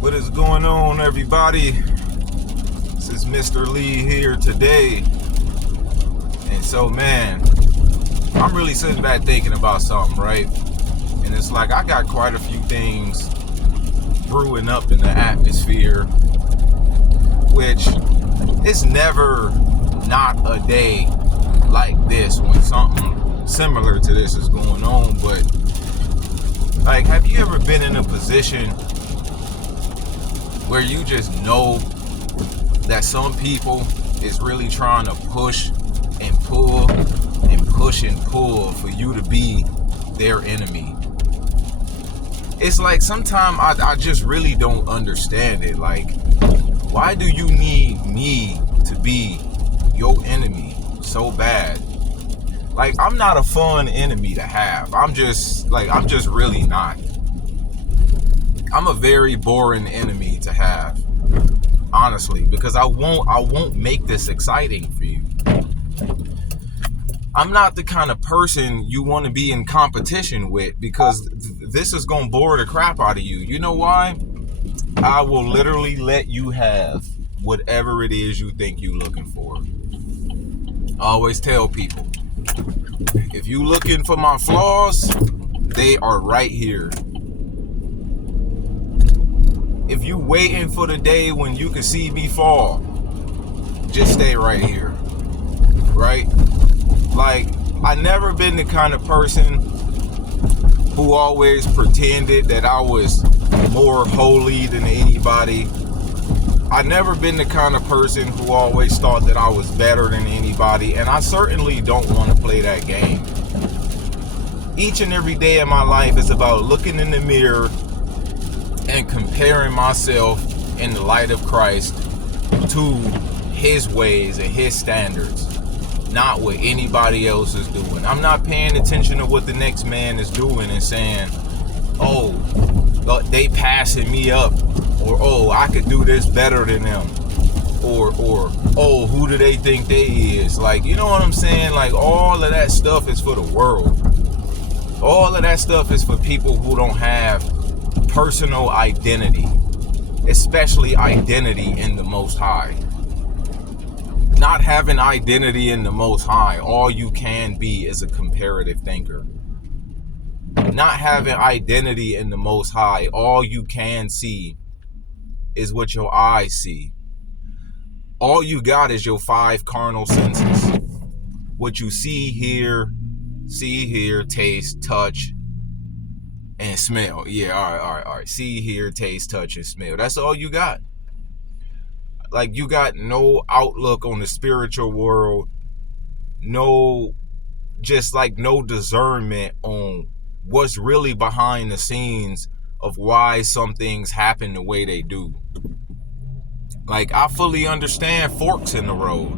What is going on, everybody? This is Mr. Lee here today. And so, man, I'm really sitting back thinking about something, right? And it's like I got quite a few things brewing up in the atmosphere, which it's never not a day like this when something similar to this is going on. But, like, have you ever been in a position where you just know that some people is really trying to push and pull and push and pull for you to be their enemy? It's like sometimes I just really don't understand it. Like, why do you need me to be your enemy so bad? Like, I'm not a fun enemy to have. I'm just really not. I'm a very boring enemy to have, honestly, because I won't make this exciting for you. I'm not the kind of person you want to be in competition with, because this is going to bore the crap out of you. You know why? I will literally let you have whatever it is you think you're looking for. I always tell people, if you're looking for my flaws, they are right here. If you waiting for the day when you can see me fall, just stay right here, right? Like, I never been the kind of person who always pretended that I was more holy than anybody. I never been the kind of person who always thought that I was better than anybody, and I certainly don't want to play that game. Each and every day of my life is about looking in the mirror and comparing myself in the light of Christ to his ways and his standards, not what anybody else is doing. I'm not paying attention to what the next man is doing and saying, oh, they passing me up, or oh, I could do this better than them, or oh, who do they think they is? Like, you know what I'm saying? Like, all of that stuff is for the world. All of that stuff is for people who don't have personal identity, especially identity in the Most High. Not having identity in the Most High, all you can be is a comparative thinker. Not having identity in the Most High, all you can see is what your eyes see. All you got is your 5 carnal senses. What you see, hear, taste, touch, and smell. Yeah, all right. See, hear, taste, touch, and smell. That's all you got. Like, you got no outlook on the spiritual world. No discernment on what's really behind the scenes of why some things happen the way they do. Like, I fully understand forks in the road.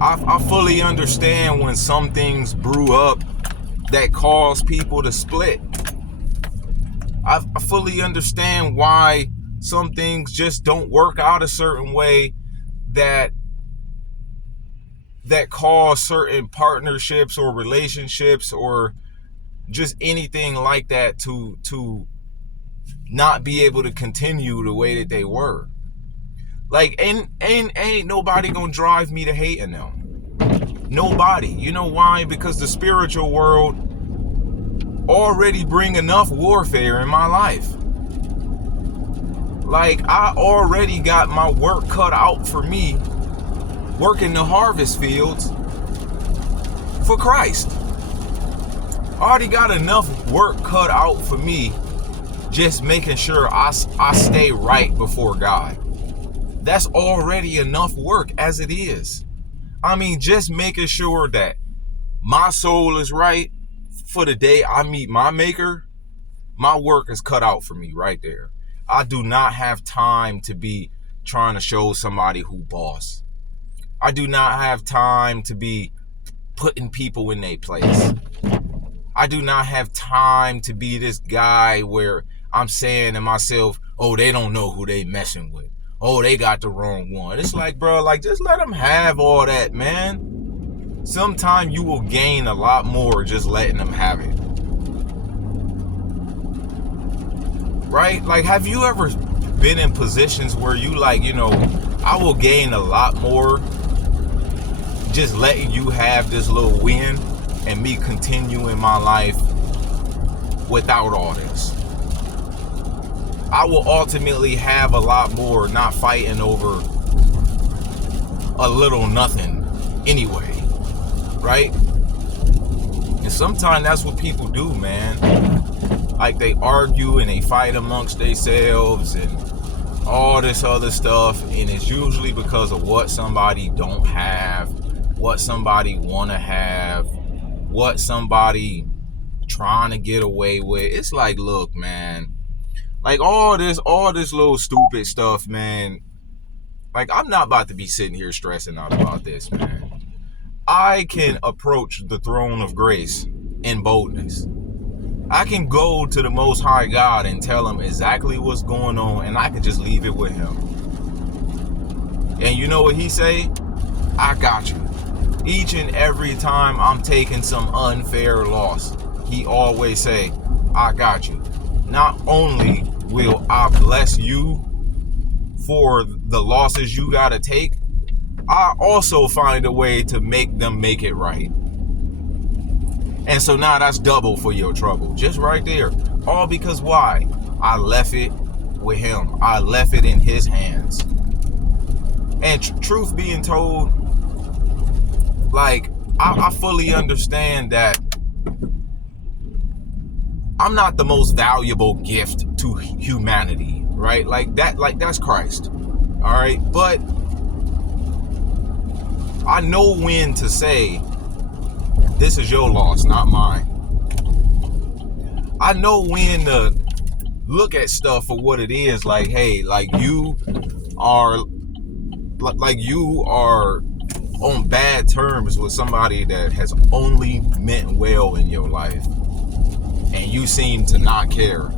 I fully understand when some things brew up that cause people to split. I fully understand why some things just don't work out a certain way that cause certain partnerships or relationships or just anything like that to not be able to continue the way that they were. Like, ain't nobody gonna drive me to hating them. Nobody. You know why? Because the spiritual world already bring enough warfare in my life. Like, I already got my work cut out for me working the harvest fields for Christ. I already got enough work cut out for me just making sure I stay right before God. That's already enough work as it is. I mean, just making sure that my soul is right for the day I meet my maker, my work is cut out for me right there. I do not have time to be trying to show somebody who boss. I do not have time to be putting people in their place. I do not have time to be this guy where I'm saying to myself, oh, they don't know who they messing with. Oh, they got the wrong one. It's like, bro, like, just let them have all that, man. Sometime you will gain a lot more just letting them have it. Right? Like, have you ever been in positions where you like, I will gain a lot more just letting you have this little win and me continuing my life without all this. I will ultimately have a lot more not fighting over a little nothing anyway, right? And sometimes that's what people do, man. Like, they argue and they fight amongst themselves and all this other stuff, and it's usually because of what somebody don't have, what somebody want to have, what somebody trying to get away with. It's like, look, man, like all this little stupid stuff, man. Like, I'm not about to be sitting here stressing out about this, man. I can approach the throne of grace in boldness. I can go to the Most High God and tell him exactly what's going on, and I can just leave it with him. And you know what he say? I got you. Each and every time I'm taking some unfair loss, he always say, I got you. Not only will I bless you for the losses you gotta take, I also find a way to make them make it right. And so now that's double for your trouble. Just right there. All because why? I left it with him. I left it in his hands. And truth being told, like, I fully understand that I'm not the most valuable gift to humanity, right? Like that's Christ. All right. But I know when to say, this is your loss, not mine. I know when to look at stuff for what it is. Like, hey, like you are on bad terms with somebody that has only meant well in your life, and you seem to not care.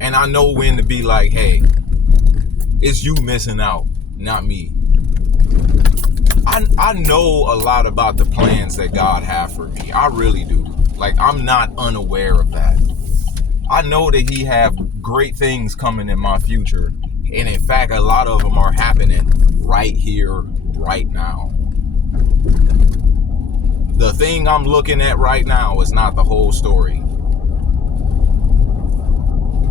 And I know when to be like, hey, it's you missing out, not me. I know a lot about the plans that God have for me. I really do. Like, I'm not unaware of that. I know that he have great things coming in my future. And in fact, a lot of them are happening right here, right now. The thing I'm looking at right now is not the whole story.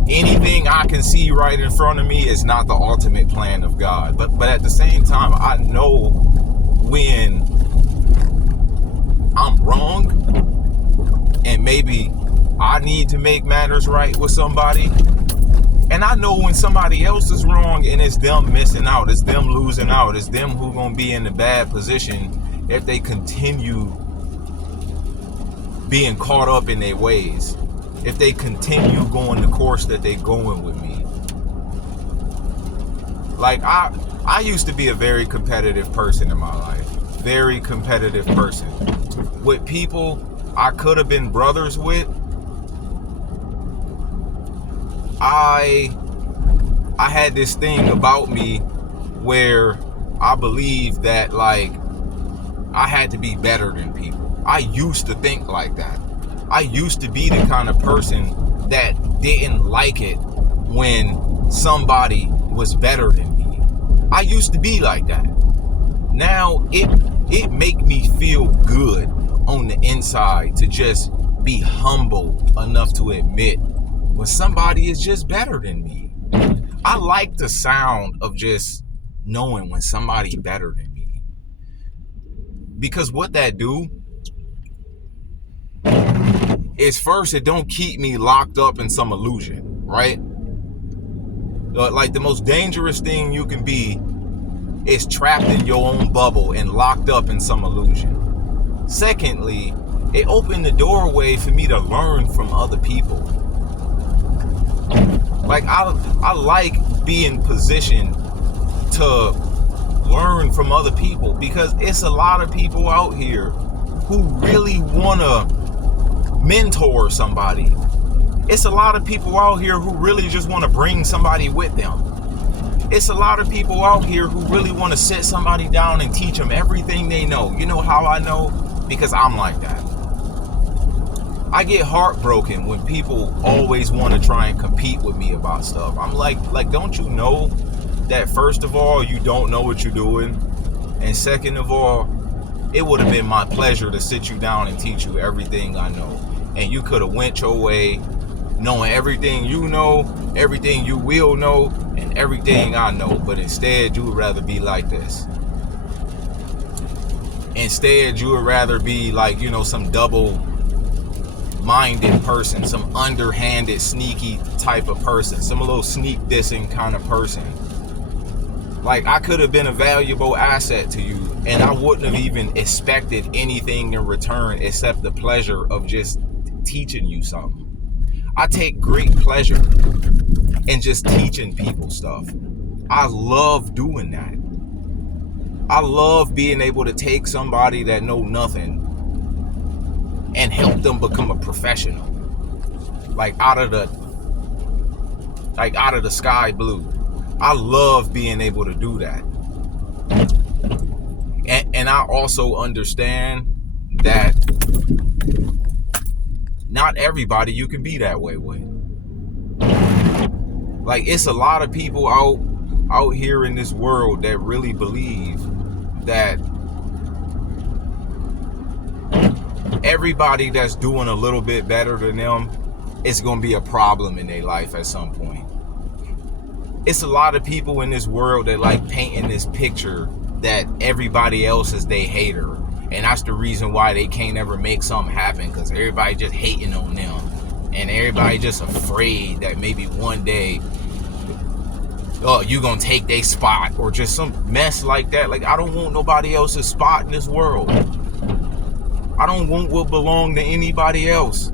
Anything I can see right in front of me is not the ultimate plan of God. But at the same time, I know when I'm wrong and maybe I need to make matters right with somebody. And I know when somebody else is wrong and it's them missing out, it's them losing out, it's them who gonna be in a bad position if they continue being caught up in their ways, if they continue going the course that they're going with me. Like, I used to be a very competitive person in my life. Very competitive person. With people I could have been brothers with, I had this thing about me where I believed that, like, I had to be better than people. I used to think like that. I used to be the kind of person that didn't like it when somebody was better than me. I used to be like that. Now it make me feel good on the inside to just be humble enough to admit when somebody is just better than me. I like the sound of just knowing when somebody better than me. Because what that do is, first, it don't keep me locked up in some illusion, right? Like, the most dangerous thing you can be is trapped in your own bubble and locked up in some illusion. Secondly, it opened the doorway for me to learn from other people. Like, I like being positioned to learn from other people, because it's a lot of people out here who really want to mentor somebody. It's a lot of people out here who really just want to bring somebody with them. It's a lot of people out here who really want to sit somebody down and teach them everything they know. You know how I know? Because I'm like that. I get heartbroken when people always want to try and compete with me about stuff. I'm like, don't you know that first of all, you don't know what you're doing? And second of all, it would have been my pleasure to sit you down and teach you everything I know. And you could have went your way knowing everything you know, everything you will know, and everything I know. But instead, you would rather be like this. Instead, you would rather be like, some double-minded person, some underhanded, sneaky type of person, some little sneak dissing kind of person. Like, I could have been a valuable asset to you, and I wouldn't have even expected anything in return except the pleasure of just teaching you something. I take great pleasure in just teaching people stuff. I love doing that. I love being able to take somebody that know nothing and help them become a professional. Like out of the sky blue. I love being able to do that. And I also understand that not everybody you can be that way with. Like, it's a lot of people out here in this world that really believe that everybody that's doing a little bit better than them is going to be a problem in their life at some point. It's a lot of people in this world that like painting this picture that everybody else is they hater. And that's the reason why they can't ever make something happen, because everybody just hating on them. And everybody just afraid that maybe one day, you gonna take their spot, or just some mess like that. Like, I don't want nobody else's spot in this world. I don't want what belong to anybody else.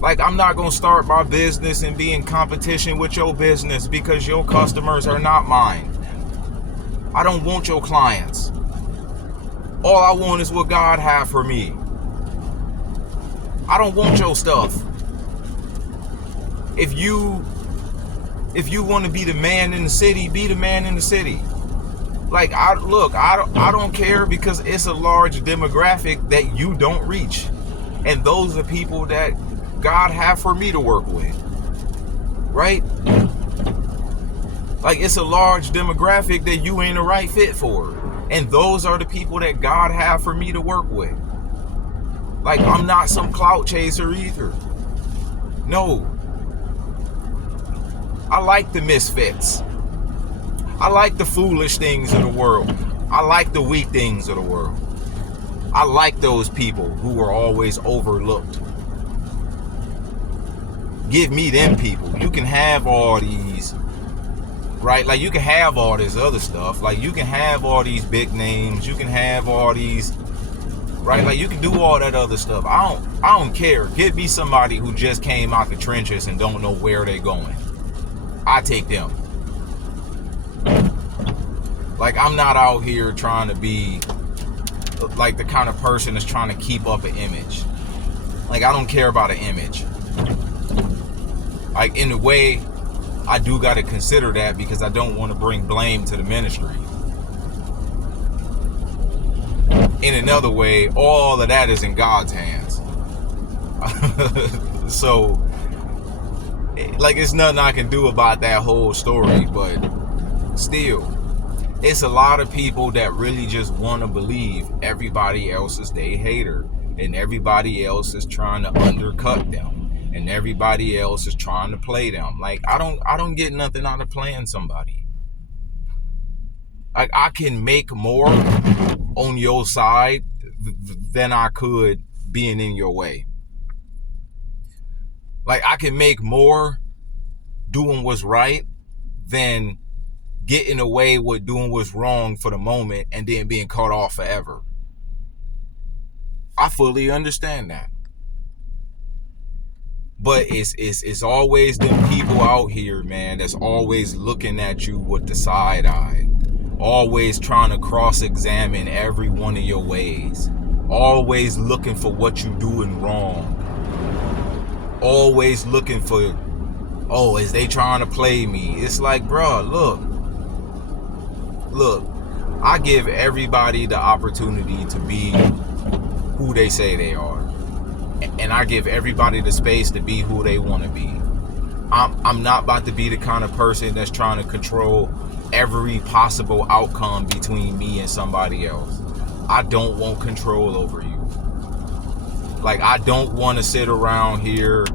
Like, I'm not gonna start my business and be in competition with your business because your customers are not mine. I don't want your clients. All I want is what God have for me. I don't want your stuff. If you want to be the man in the city, be the man in the city. Like, I don't care, because it's a large demographic that you don't reach. And those are people that God have for me to work with. Right? Like, it's a large demographic that you ain't the right fit for. And those are the people that God have for me to work with. Like, I'm not some clout chaser either. No. I like the misfits. I like the foolish things of the world. I like the weak things of the world. I like those people who are always overlooked. Give me them people. You can have all these, right? Like, you can have all this other stuff. Like, you can have all these big names. You can have all these, right? Like, you can do all that other stuff. I don't care. Give me somebody who just came out the trenches and don't know where they're going. I take them. Like, I'm not out here trying to be like the kind of person that's trying to keep up an image. Like, I don't care about an image. Like, in a way, I do got to consider that, because I don't want to bring blame to the ministry. In another way, all of that is in God's hands. So, like, it's nothing I can do about that whole story, but still, it's a lot of people that really just want to believe everybody else is their hater, and everybody else is trying to undercut them, and everybody else is trying to play them. Like, I don't get nothing out of playing somebody. Like, I can make more on your side than I could being in your way. Like, I can make more doing what's right than getting away with doing what's wrong for the moment and then being caught off forever. I fully understand that. But it's always them people out here, man, that's always looking at you with the side eye. Always trying to cross-examine every one of your ways. Always looking for what you're doing wrong. Always looking for, oh, is they trying to play me? It's like, bro, look, I give everybody the opportunity to be who they say they are. and I give everybody the space to be who they want to be. I'm not about to be the kind of person that's trying to control every possible outcome between me and somebody else. I don't want control over you. Like, I don't want to sit around here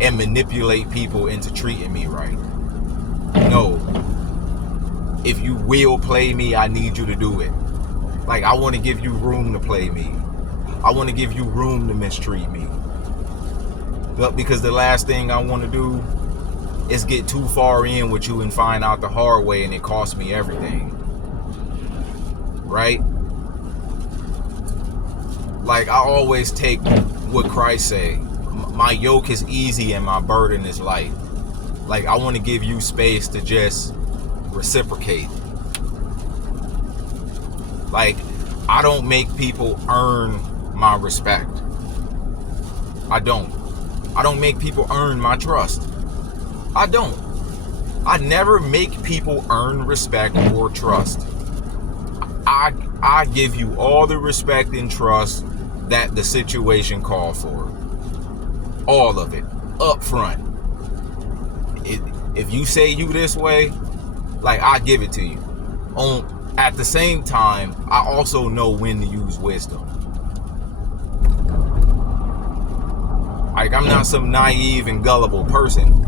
and manipulate people into treating me right. No. If you will play me, I need you to do it. Like, I want to give you room to play me. I want to give you room to mistreat me. But because the last thing I want to do is get too far in with you and find out the hard way and it costs me everything. Right? Like, I always take what Christ say. My yoke is easy and my burden is light. Like, I want to give you space to just reciprocate. Like, I don't make people earn my respect. I don't make people earn my trust. I don't. I never make people earn respect or trust. I give you all the respect and trust that the situation calls for. All of it. Up front. If you say you this way, like, I give it to you. At the same time, I also know when to use wisdom. Like, I'm not some naive and gullible person.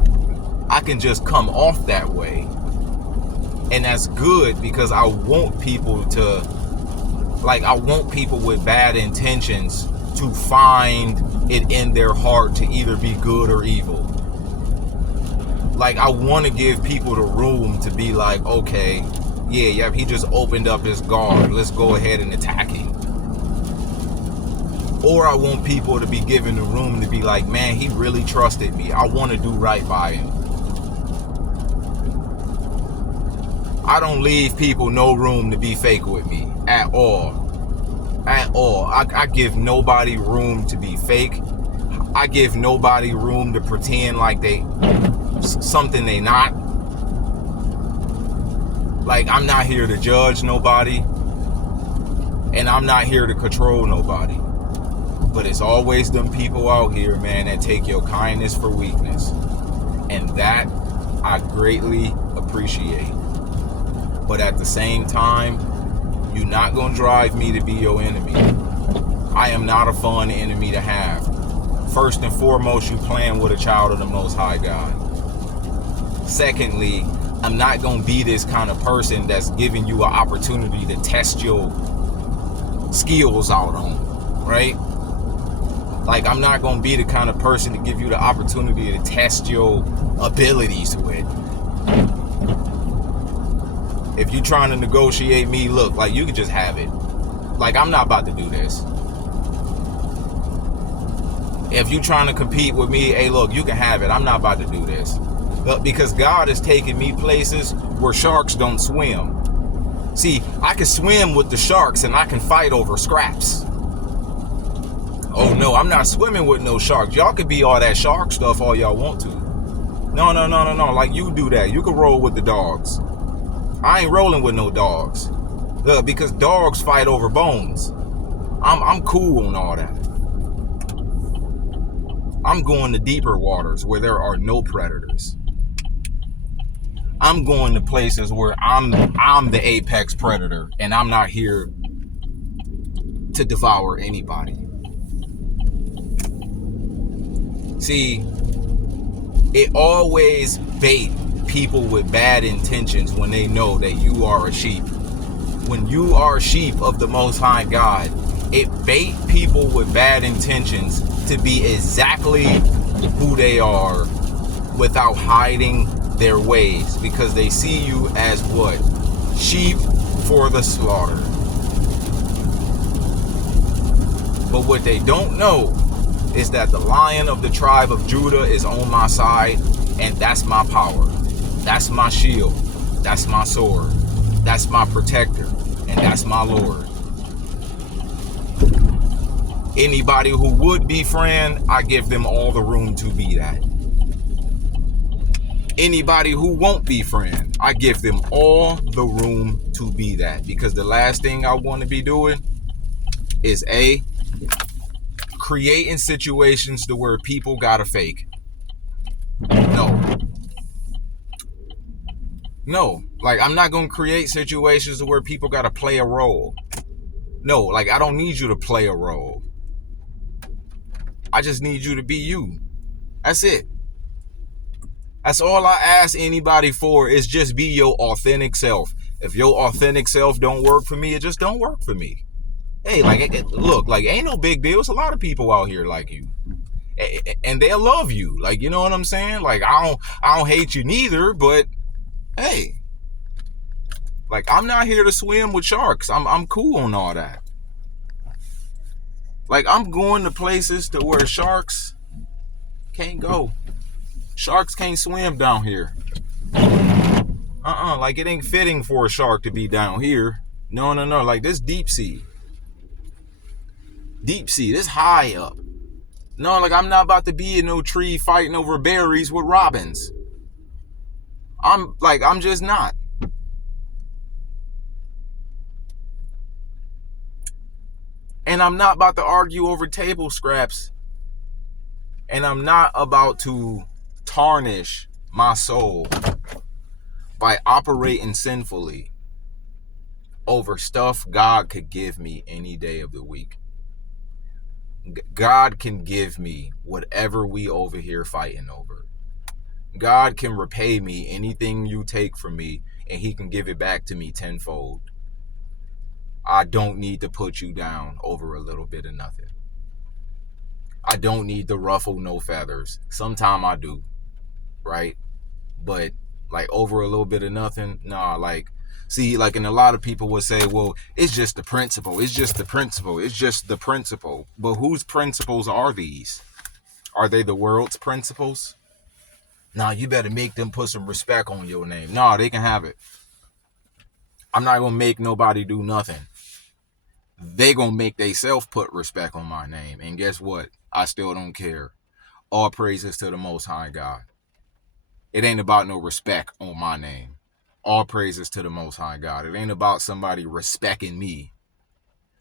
I can just come off that way. And that's good because I want people to, like, I want people with bad intentions to find it in their heart to either be good or evil. Like, I want to give people the room to be like, okay, yeah, he just opened up his guard. Let's go ahead and attack him. Or I want people to be given the room to be like, man, he really trusted me. I want to do right by him. I don't leave people no room to be fake with me at all. At all. I give nobody room to be fake. I give nobody room to pretend like they something they not. Like, I'm not here to judge nobody, and I'm not here to control nobody. But it's always them people out here, man, that take your kindness for weakness. And that I greatly appreciate. But at the same time, you're not going to drive me to be your enemy. I am not a fun enemy to have. First and foremost, you playing with a child of the Most High God. Secondly, I'm not going to be this kind of person that's giving you an opportunity to test your skills out on, right? Like, I'm not going to be the kind of person to give you the opportunity to test your abilities with. If you're trying to negotiate me, look, like, you can just have it. Like, I'm not about to do this. If you're trying to compete with me, hey, look, you can have it. I'm not about to do this. But because God has taken me places where sharks don't swim. See, I can swim with the sharks and I can fight over scraps. Oh no, I'm not swimming with no sharks. Y'all could be all that shark stuff all y'all want to. No. Like, you do that. You can roll with the dogs. I ain't rolling with no dogs. Because dogs fight over bones. I'm cool on all that. I'm going to deeper waters where there are no predators. I'm going to places where I'm the apex predator and I'm not here to devour anybody. See, it always bait people with bad intentions when they know that you are a sheep. When you are sheep of the Most High God, it bait people with bad intentions to be exactly who they are without hiding their ways, because they see you as what? Sheep for the slaughter. But what they don't know is that the Lion of the tribe of Judah is on my side, and that's my power. That's my shield. That's my sword. That's my protector. And that's my Lord. Anybody who would be friend, I give them all the room to be that. Anybody who won't be friend, I give them all the room to be that. Because the last thing I want to be doing is A, creating situations to where people gotta fake. No. No. Like, I'm not gonna create situations to where people gotta play a role. No, like, I don't need you to play a role. I just need you to be you. That's it. That's all I ask anybody for, is just be your authentic self. If your authentic self don't work for me, it just don't work for me. Hey, like, look, like, ain't no big deal. There's a lot of people out here like you, and they'll love you. Like, you know what I'm saying? Like, I don't hate you neither, but hey, like, I'm not here to swim with sharks. I'm cool on all that. Like, I'm going to places to where sharks can't go. Sharks can't swim down here. Like, it ain't fitting for a shark to be down here. No. Like, this deep sea. Deep sea, this high up. No, like, I'm not about to be in no tree fighting over berries with robins. I'm just not. And I'm not about to argue over table scraps. And I'm not about to tarnish my soul by operating sinfully over stuff God could give me any day of the week. God can give me whatever we over here fighting over. God can repay me anything you take from me, and he can give it back to me tenfold. I don't need to put you down over a little bit of nothing. I don't need to ruffle no feathers. Sometime I do, right? But like, over a little bit of nothing, nah. Like, see, like, and a lot of people would say, well, it's just the principle. It's just the principle. It's just the principle. But whose principles are these? Are they the world's principles? Nah, you better make them put some respect on your name. Nah, they can have it. I'm not going to make nobody do nothing. They going to make theyself put respect on my name. And guess what? I still don't care. All praises to the Most High God. It ain't about no respect on my name. All praises to the Most High God. It ain't about somebody respecting me.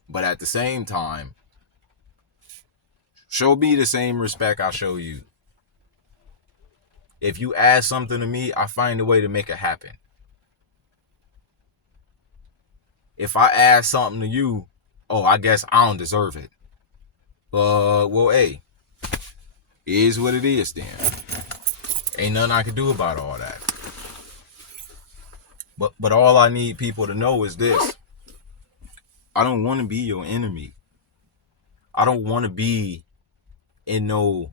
But at the same time, show me the same respect I show you. If you ask something to me, I find a way to make it happen. If I ask something to you, oh, I guess I don't deserve it. Well, hey, it is what it is then. Ain't nothing I can do about all that. But all I need people to know is this. I don't want to be your enemy. I don't want to be in no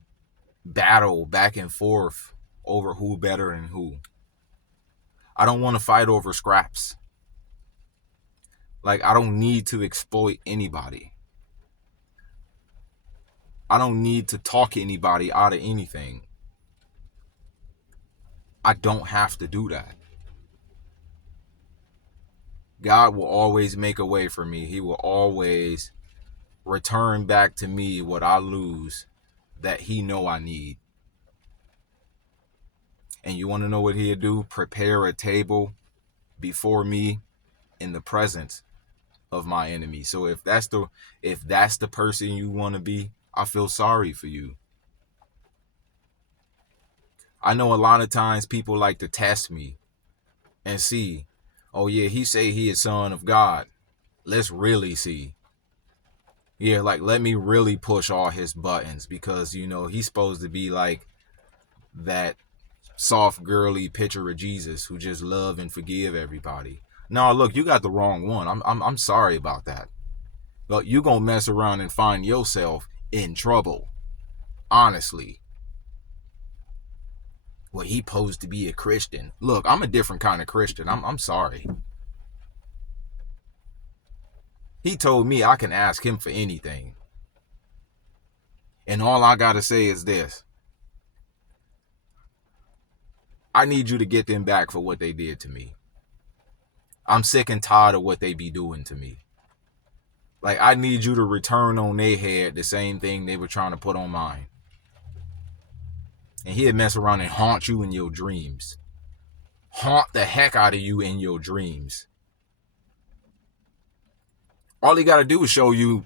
battle back and forth over who better than who. I don't want to fight over scraps. Like, I don't need to exploit anybody. I don't need to talk anybody out of anything. I don't have to do that. God will always make a way for me. He will always return back to me what I lose that he know I need. And you want to know what he'll do? Prepare a table before me in the presence of my enemy. So if that's the person you want to be, I feel sorry for you. I know a lot of times people like to test me and see, oh yeah, he say he is son of God. Let's really see. Yeah, like, let me really push all his buttons, because, you know, he's supposed to be like that soft, girly picture of Jesus who just love and forgive everybody. No, look, you got the wrong one. I'm sorry about that. But you gonna mess around and find yourself in trouble. Honestly. Well, he posed to be a Christian. Look, I'm a different kind of Christian. I'm sorry. He told me I can ask him for anything. And all I gotta say is this. I need you to get them back for what they did to me. I'm sick and tired of what they be doing to me. Like, I need you to return on their head the same thing they were trying to put on mine. And he'll mess around and haunt you in your dreams. Haunt the heck out of you in your dreams. All he got to do is show you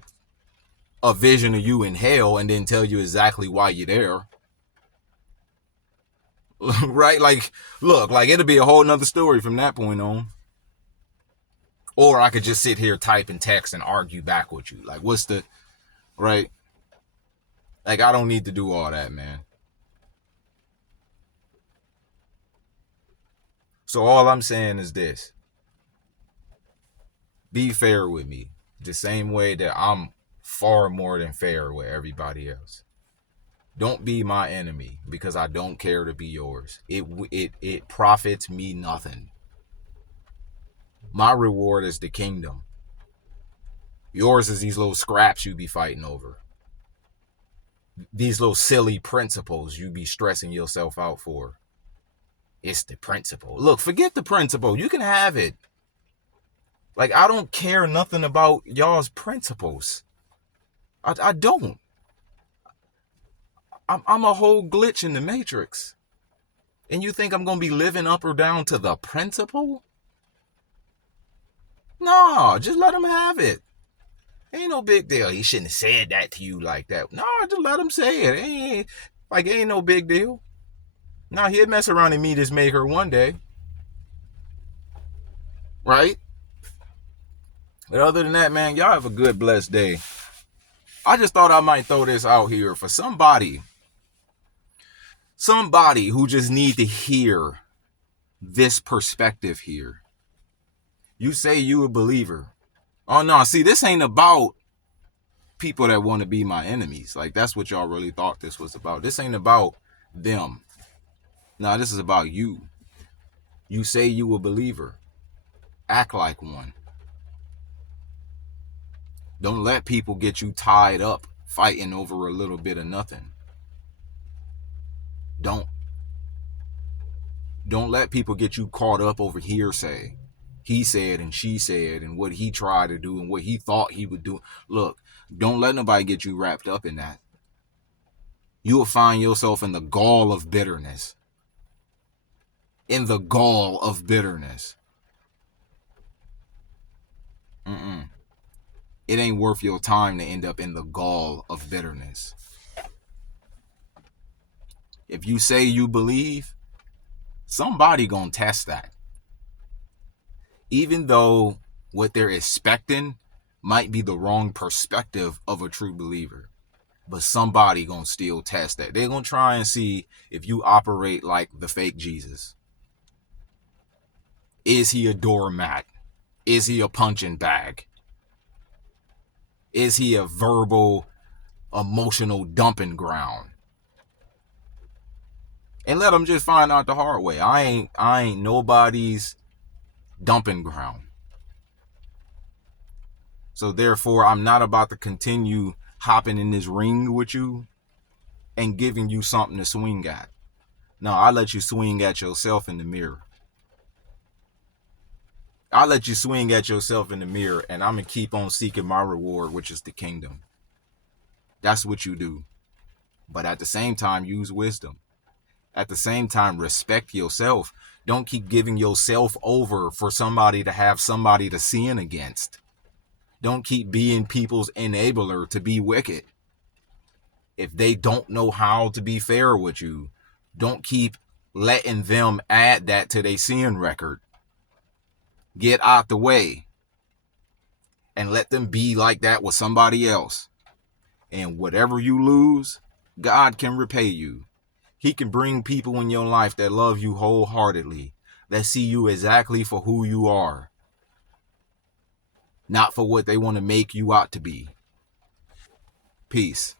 a vision of you in hell and then tell you exactly why you're there. Right? Like, look, like it'll be a whole nother story from that point on. Or I could just sit here, type and text and argue back with you. Like, what's the, right? Like, I don't need to do all that, man. So all I'm saying is this. Be fair with me. The same way that I'm far more than fair with everybody else. Don't be my enemy because I don't care to be yours. It profits me nothing. My reward is the kingdom. Yours is these little scraps you be fighting over. These little silly principles you be stressing yourself out for. It's the principle. Look, forget the principle. You can have it. Like, I don't care nothing about y'all's principles. I don't. I'm a whole glitch in the matrix. And you think I'm going to be living up or down to the principle? No, just let him have it. Ain't no big deal. He shouldn't have said that to you like that. No, just let him say it. Ain't no big deal. Now, he'll mess around and meet his maker one day. Right? But other than that, man, y'all have a good, blessed day. I just thought I might throw this out here for somebody who just need to hear this perspective here. You say you a believer. Oh, no, see, this ain't about people that want to be my enemies. Like, that's what y'all really thought this was about. This ain't about them. No, this is about you. You say you a believer. Act like one. Don't let people get you tied up fighting over a little bit of nothing. Don't let people get you caught up over hearsay. He said and she said and what he tried to do and what he thought he would do. Look, don't let nobody get you wrapped up in that. You will find yourself in the gall of bitterness. In the gall of bitterness. It ain't worth your time to end up in the gall of bitterness. If you say you believe, somebody gonna test that. Even though what they're expecting might be the wrong perspective of a true believer. But somebody gonna still test that. They're gonna try and see if you operate like the fake Jesus. Is he a doormat? Is he a punching bag? Is he a verbal, emotional dumping ground? And let them just find out the hard way. I ain't nobody's dumping ground. So therefore, I'm not about to continue hopping in this ring with you and giving you something to swing at. No, I let you swing at yourself in the mirror. I let you swing at yourself in the mirror, and I'm going to keep on seeking my reward, which is the kingdom. That's what you do. But at the same time, use wisdom. At the same time, respect yourself. Don't keep giving yourself over for somebody to have somebody to sin against. Don't keep being people's enabler to be wicked. If they don't know how to be fair with you, don't keep letting them add that to their sin record. Get out the way and let them be like that with somebody else. And whatever you lose, God can repay you. He can bring people in your life that love you wholeheartedly, that see you exactly for who you are, not for what they want to make you out to be. Peace.